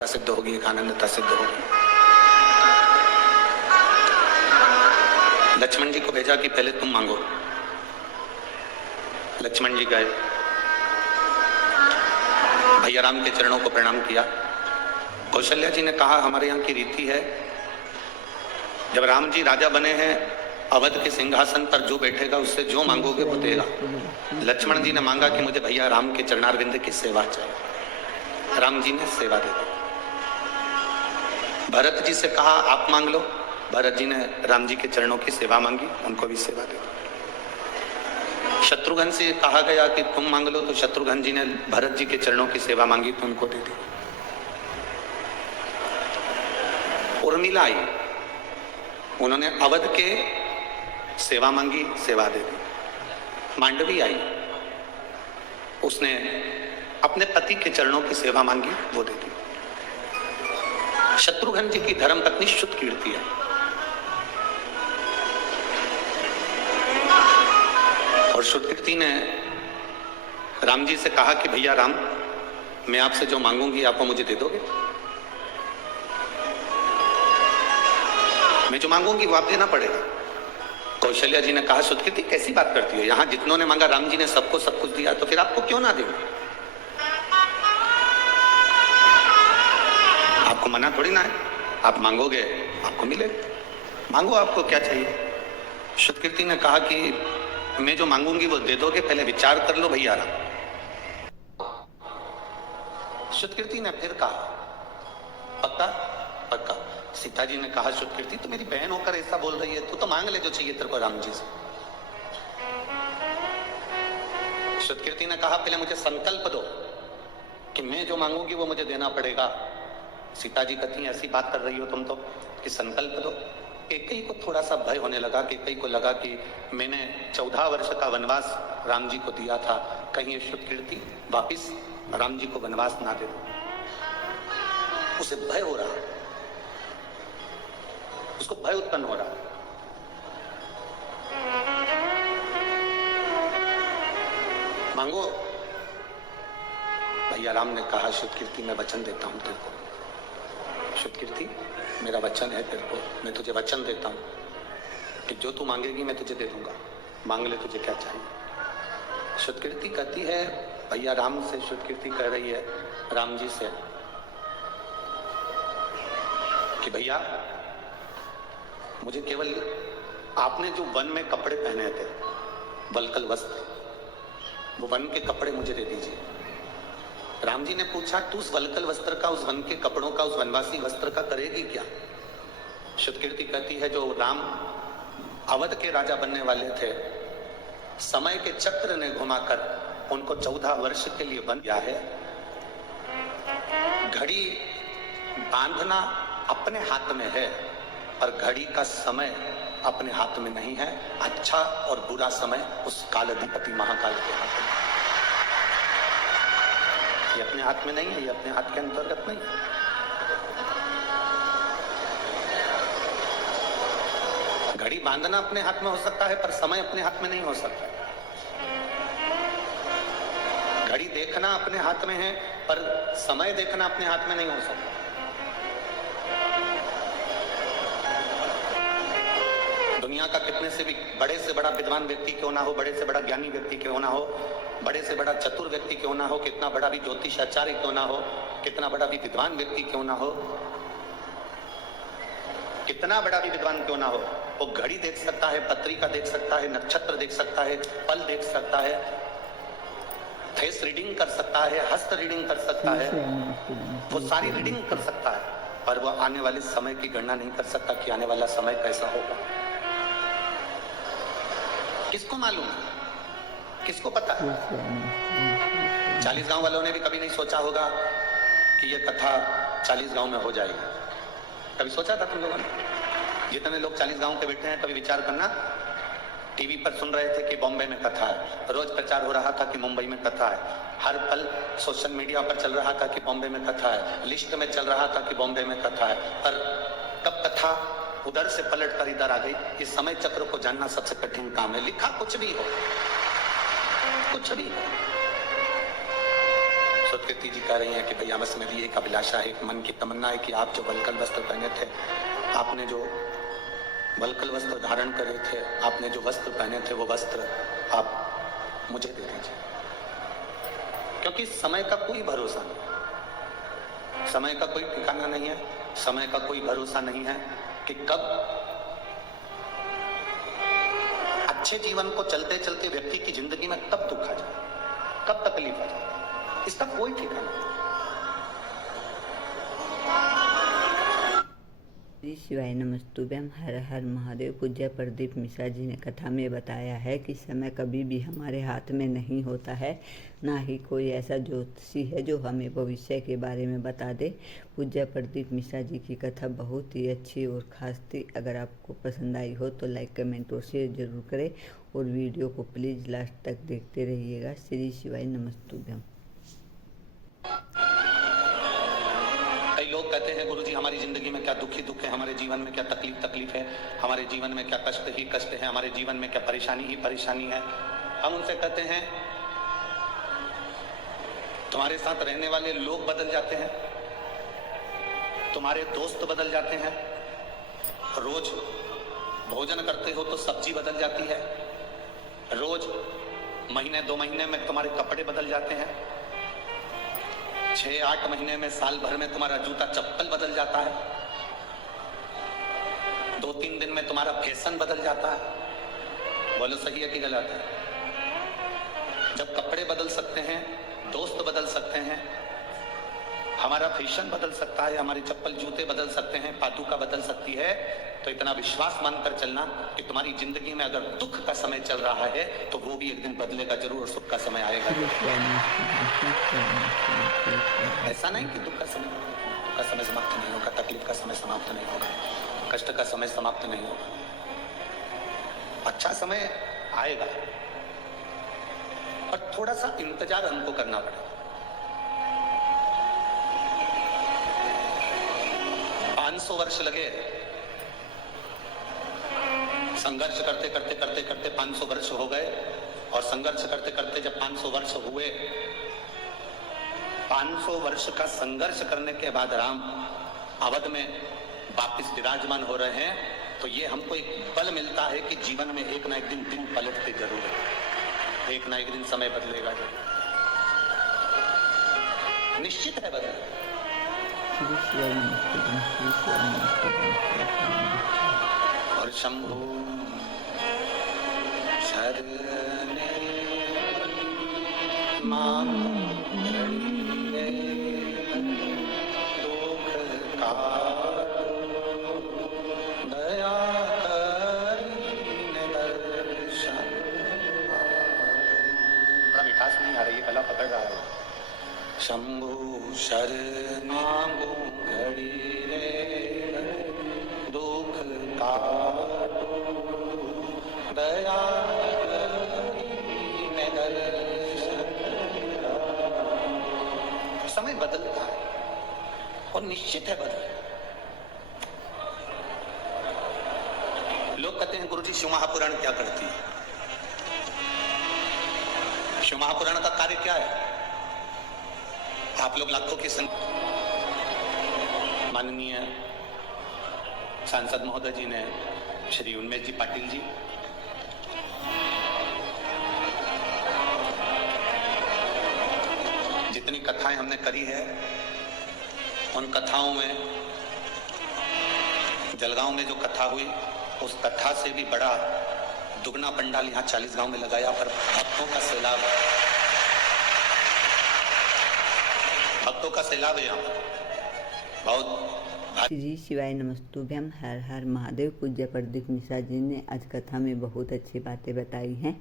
सिद्ध होगी, एक आनंदता सिद्ध होगी। लक्ष्मण जी को भेजा कि पहले तुम मांगो। लक्ष्मण जी गए, भैया राम के चरणों को प्रणाम किया। कौशल्या जी ने कहा हमारे यहाँ की रीति है, जब राम जी राजा बने हैं अवध के सिंहासन पर जो बैठेगा उससे जो मांगोगे वो देगा। लक्ष्मण जी ने मांगा कि मुझे भैया राम के चरणारविंद की सेवा चाहिए। राम जी ने सेवा दे दी। भरत जी से कहा आप मांग लो। भरत जी ने राम जी के चरणों की सेवा मांगी, उनको भी सेवा दे दी। शत्रुघ्न से कहा गया कि तुम मांग लो, तो शत्रुघ्न जी ने भरत जी के चरणों की सेवा मांगी तो उनको दे दी। उर्मिला आई, उन्होंने अवध के सेवा मांगी, सेवा दे दी। मांडवी आई, उसने अपने पति के चरणों की सेवा मांगी, वो दे दी। शत्रुघ्न जी की धर्म पत्नी शुद्ध कीर्ति है, और शुद्ध कीर्ति ने राम जी से कहा कि भैया राम, मैं आपसे जो मांगूंगी आपको मुझे दे दोगे? मैं जो मांगूंगी वो आप देना पड़ेगा। कौशल्या जी ने कहा शुद्ध कीर्ति कैसी बात करती हो, यहां जितनों ने मांगा राम जी ने सबको सब कुछ दिया, तो फिर आपको क्यों ना दें? आपको मना थोड़ी ना है, आप मांगोगे आपको मिलेगा, मांगो आपको क्या चाहिए। शुद्ध कीर्ति ने कहा कि मैं जो मांगूंगी वो दे दोगे, पहले विचार कर लो भैया राम। शुद्ध कीर्ति ने फिर कहा पक्का पक्का। सीता जी ने कहा शुद्ध कीर्ति तो मेरी बहन होकर ऐसा बोल रही है, तू तो मांग ले जो चाहिए तेरे को राम जी से। शुद्ध कीर्ति ने कहा पहले मुझे संकल्प दो कि मैं जो मांगूंगी वो मुझे देना पड़ेगा। सीता जी कहती हैं ऐसी बात कर रही हो तुम तो कि संकल्प दो। कैकेयी को थोड़ा सा भय होने लगा। कैकेयी को लगा कि मैंने 14 वर्ष का वनवास राम जी को दिया था, कहीं ये शुद्ध कीर्ति वापिस राम जी को वनवास ना दे दो। उसे भय हो रहा, उसको भय उत्पन्न हो रहा। मांगो। भैया राम ने कहा शुद्ध कीर्ति मैं वचन देता हूं तेरे को। शुद्ध कीर्ति मेरा वचन है तेरे को, मैं तुझे वचन देता हूं कि जो तू मांगेगी मैं तुझे दे दूंगा, मांग ले तुझे क्या चाहिए। शुद्ध कीर्ति कहती है भैया राम से, शुद्ध कीर्ति कह रही है राम जी से कि भैया मुझे केवल आपने जो वन में कपड़े पहने थे, वल्कल वस्त्र, वो वन के कपड़े मुझे दे दीजिए। राम जी ने पूछा तू उस वल्कल वस्त्र का, उस वन के कपड़ों का, उस वनवासी वस्त्र का करेगी क्या? शुद्ध कीर्ति कहती है जो राम अवध के राजा बनने वाले थे, समय के चक्र ने घुमाकर उनको 14 वर्ष के लिए बन गया है। घड़ी बांधना अपने हाथ में है, पर घड़ी का समय अपने हाथ में नहीं है। अच्छा और बुरा समय उस कालाधिपति महाकाल के हाथ में। ये अपने हाथ में नहीं है, ये अपने हाथ के अंतर्गत नहीं है। घड़ी बांधना अपने हाथ में हो सकता है, पर समय अपने हाथ में नहीं हो सकता। घड़ी देखना अपने हाथ में है, पर समय देखना अपने हाथ में नहीं हो सकता। दुनिया का कितने से भी बड़े से बड़ा विद्वान व्यक्ति क्यों ना हो, बड़े से बड़ा ज्ञानी व्यक्ति क्यों ना हो, बड़े से बड़ा चतुर व्यक्ति क्यों ना हो, कितना बड़ा भी ज्योतिषाचार्य क्यों ना हो, कितना बड़ा भी विद्वान व्यक्ति क्यों ना हो, कितना बड़ा भी विद्वान क्यों ना हो, वो घड़ी देख सकता है, पत्रिका देख सकता है, नक्षत्र देख सकता है, पल देख सकता है, फेस रीडिंग कर सकता है, हस्त रीडिंग कर सकता है, वो सारी रीडिंग कर सकता है, पर वो आने वाले समय की गणना नहीं कर सकता कि आने वाला समय कैसा होगा। किसको मालूम है, किसको पता है? 40 गांव वालों ने भी कभी नहीं सोचा होगा कि ये कथा 40 गांव में हो जाएगी। कभी सोचा था तुम लोगों ने? जितने लोग 40 गांव के बैठे हैं, कभी विचार करना। टीवी पर सुन रहे थे कि बॉम्बे में कथा है, रोज प्रचार हो रहा था कि मुंबई में कथा है, हर पल सोशल मीडिया पर चल रहा था कि बॉम्बे में कथा है, लिस्ट में चल रहा था कि बॉम्बे में कथा है, पर कब कथा उधर से पलट कर इधर आ गई। इस समय चक्र को जानना सबसे कठिन काम है। लिखा कुछ भी हो, कुछ भी हो, सुकृति जी कह रही हैं कि भैया बस मेरी एक अभिलाषा है, एक मन की तमन्ना है कि आप जो वलकल वस्त्र पहने थे, आपने जो वलकल वस्त्र धारण करे थे, आपने जो वस्त्र पहने थे, वो वस्त्र आप मुझे दे दीजिए, क्योंकि समय का कोई भरोसा नहीं, समय का कोई ठिकाना नहीं है, समय का कोई भरोसा नहीं है कि कब अच्छे जीवन को चलते चलते व्यक्ति की जिंदगी में कब दुख आ जाए, कब तकलीफ आ जाए, इसका कोई ठिकाना नहीं। श्री शिवाय नमस्तुभ्यम। हर हर महादेव। पूज्य प्रदीप मिश्रा जी ने कथा में बताया है कि समय कभी भी हमारे हाथ में नहीं होता है, ना ही कोई ऐसा ज्योतिषी है जो हमें भविष्य के बारे में बता दे। पूज्य प्रदीप मिश्रा जी की कथा बहुत ही अच्छी और खास थी। अगर आपको पसंद आई हो तो लाइक कमेंट और शेयर जरूर करें और वीडियो को प्लीज़ लास्ट तक देखते रहिएगा। श्री शिवाय नमस्तुभ्यम। कई लोग कहते हैं गुरुजी हमारी जिंदगी में क्या दुख ही दुख है, हमारे जीवन में क्या तकलीफ है, हमारे जीवन में क्या कष्ट ही कष्ट है, हमारे जीवन में क्या परेशानी ही परेशानी है। हम उनसे कहते हैं तुम्हारे साथ रहने वाले लोग बदल जाते हैं, तुम्हारे दोस्त बदल जाते हैं, रोज भोजन करते हो तो सब्जी बदल जाती है, रोज महीने 2 महीने में तुम्हारे कपड़े बदल जाते हैं, 6-8 महीने में, साल भर में तुम्हारा जूता चप्पल बदल जाता है, 2-3 दिन में तुम्हारा फैशन बदल जाता है। बोलो सही है कि गलत है? जब कपड़े बदल सकते हैं, दोस्त बदल सकते हैं, हमारा फैशन बदल सकता है, हमारे चप्पल जूते बदल सकते हैं, पादुका बदल सकती है, तो इतना विश्वास मानकर चलना कि तुम्हारी जिंदगी में अगर दुख का समय चल रहा है तो वो भी एक दिन बदलेगा जरूर और सुख का समय आएगा। ऐसा नहीं कि दुख का समय समाप्त नहीं होगा, तकलीफ का समय समाप्त नहीं होगा, कष्ट का समय समाप्त नहीं होगा। अच्छा समय आएगा और थोड़ा सा इंतजार हमको करना पड़ेगा। 500 वर्ष लगे संघर्ष करते करते करते करते 500 वर्ष हो गए, और संघर्ष करते करते जब 500 वर्ष हुए, 500 वर्ष का संघर्ष करने के बाद राम अवध में वापिस विराजमान हो रहे हैं, तो ये हमको एक बल मिलता है कि जीवन में एक ना एक दिन पलटते जरूर है, एक ना एक दिन समय बदलेगा जरूर, निश्चित है बदलेगा। और शंभु शरणे मां रणीये दुख काटो दया करीने दर्शन। बड़ा मिठास नहीं आ रही है, गला पकड़ रहा है। शंभु शरणागो घड़ी रे दुख काटो दया करीने दर्शन। समय बदलता है और निश्चित है बदले। लोग कहते हैं गुरुजी शिव महापुराण क्या करती है? शिव महापुराण का कार्य क्या है? आप लोग लाखों की संख्या, माननीय सांसद महोदय जी ने, श्री उन्मेष जी पाटिल जी, जितनी कथाएं हमने करी है, उन कथाओं में जलगांव में जो कथा हुई, उस कथा से भी बड़ा दुगना पंडाल यहाँ 40 गांव में लगाया, पर भक्तों का सैलाब, भक्तों का सैलाब है यहाँ बहुत। श्री शिवाय नमस्तुभ्यम। हर हर महादेव। पूज्य प्रदीप मिश्रा जी ने आज कथा में बहुत अच्छी बातें बताई हैं।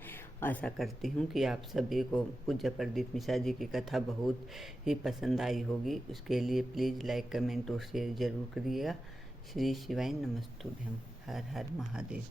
आशा करती हूँ कि आप सभी को पूज्य प्रदीप मिश्रा जी की कथा बहुत ही पसंद आई होगी। उसके लिए प्लीज़ लाइक कमेंट और शेयर जरूर करिएगा। श्री शिवाय नमस्तुभ्यम। हर हर महादेव।